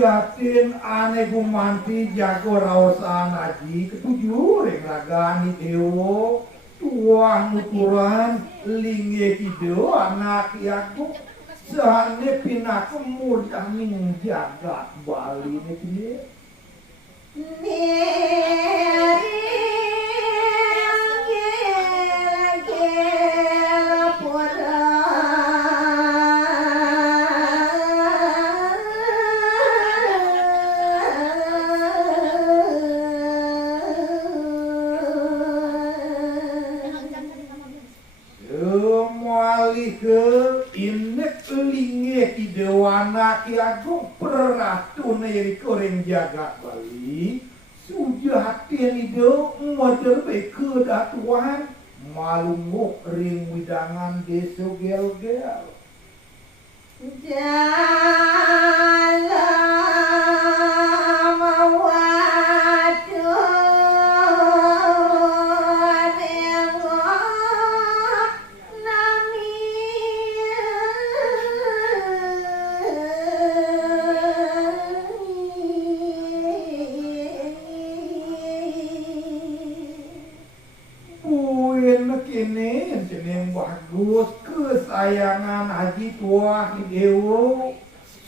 Sujatin ane gumanti jago raosan aji ketujuh ragani dewo tuang nuturan linge kideo anak yaku sehane pinakemur jamin jagat Bali ne kini Dewana Ki Agung peratu neri koreng jagat Bali sujatin ido model beke datuan malunguk ring widangan deso gel-gel kesayangan Haji Tua Hidewo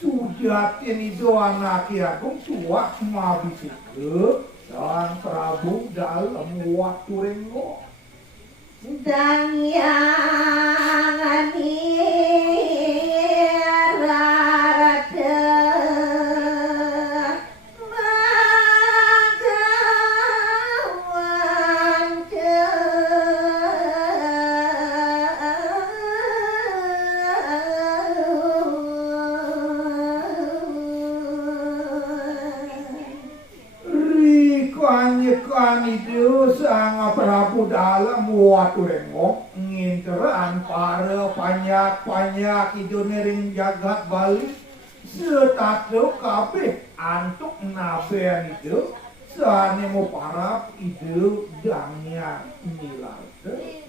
sujatin ido anak Agung tua mabisike dan Prabu dalam waktu rengo dan yang Prabu dalam waktu rengok nginteran para panyak itu nering jagat Bali setatu kabeh antuk nabean itu sane mau parap itu dangnya nilai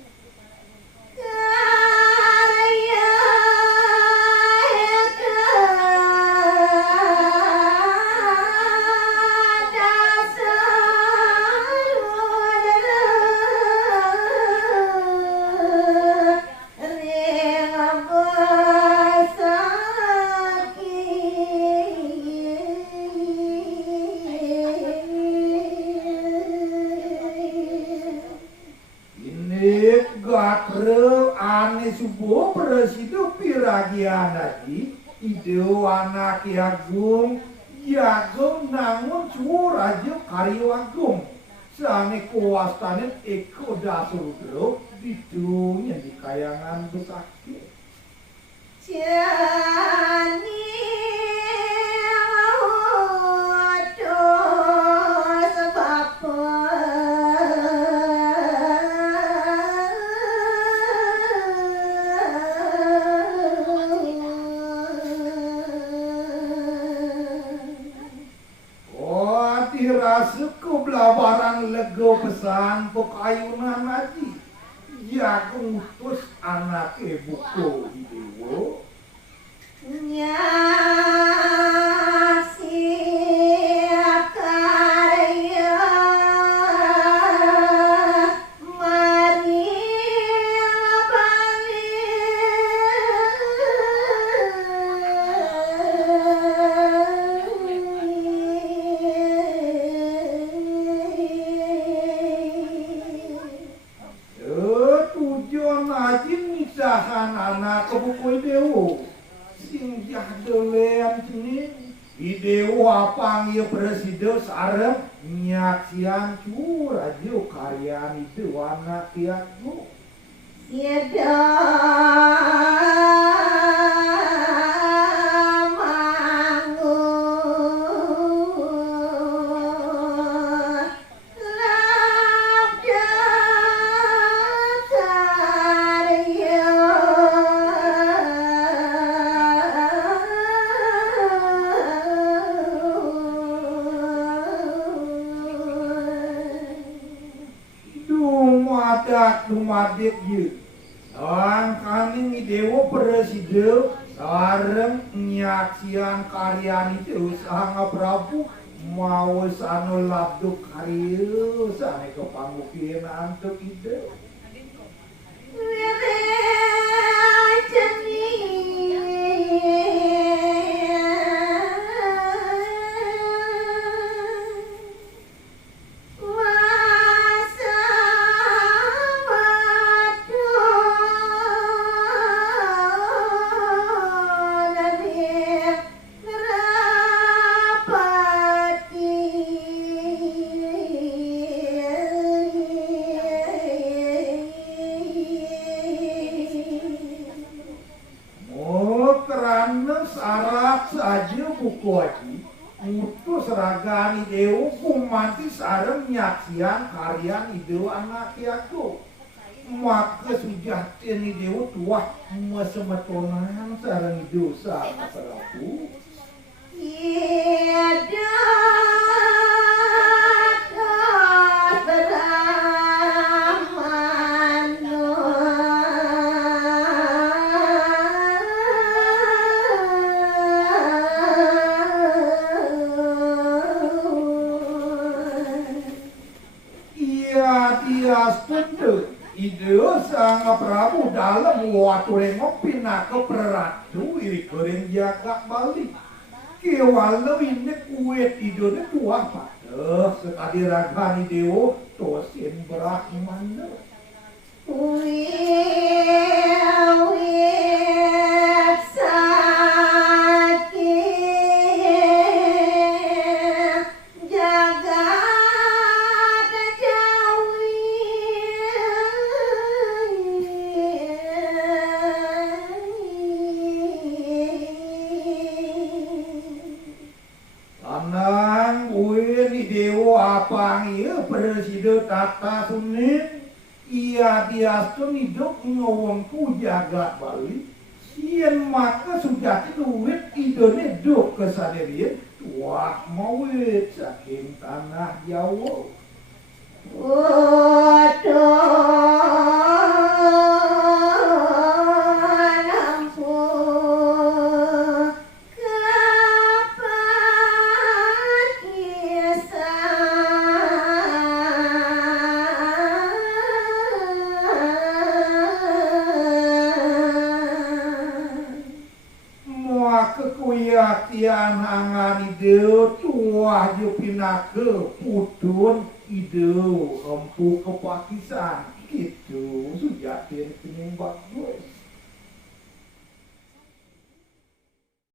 subuh presidu piragian lagi ideo anak Agung jago nangun cuur aja karyo Agung sane kuasanin eko dasur bro ditunya di kayangan besaki Jani Rasuku belabaran lego pesan pokayunan lagi ya utus anak ibuku Dewo anak kebukui Dewo sing jahdolean cening Dewo apang ya presiden sarem nyaksian cur aja karyan itu anak tiakku Yeda dumadik ye Angkane Dewa Presiden sareng nyaksian karyan itu Sang Prabu mau anu labduk karya sane kepanggukian antuk ide. Mutus ragani dewa kumanti sareng nyaksian karyan ide anak yaku maka sujatin dewa tuah mesemetonan sareng ide Sang Prabu ide Sang Prabu dalam waktu rengopi nak peratu iri kering jaga balik kewalau ini kuet idone tua pada sekali ragani dewa tosin berahmana Presiden Tata Sunin ia diastun hidup ngawangku jagat balik sien maka sudah duit idone duk kesaderian wah mawit saking tanah Jawa Tian angani deu tuah jo pinake putun ide empu kepakisan gitu sujatin penyembah gue